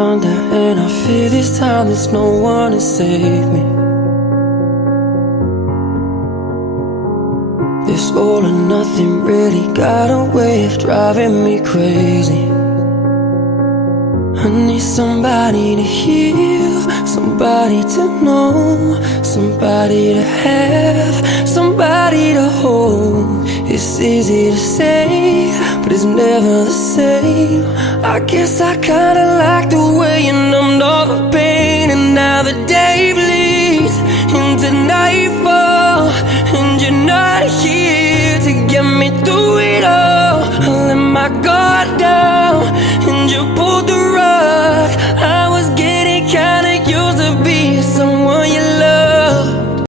under, and I fear this time there's no one to save me. This all or nothing really got a way of driving me crazy. I need somebody to heal, somebody to know, somebody to have, somebody to hold. It's easy to say, but it's never the same. I guess I kinda like the way you numbed all the pain, and now the day bleeds into nightfall, and you're not here to get me through it all. I let my guard down, and you pulled the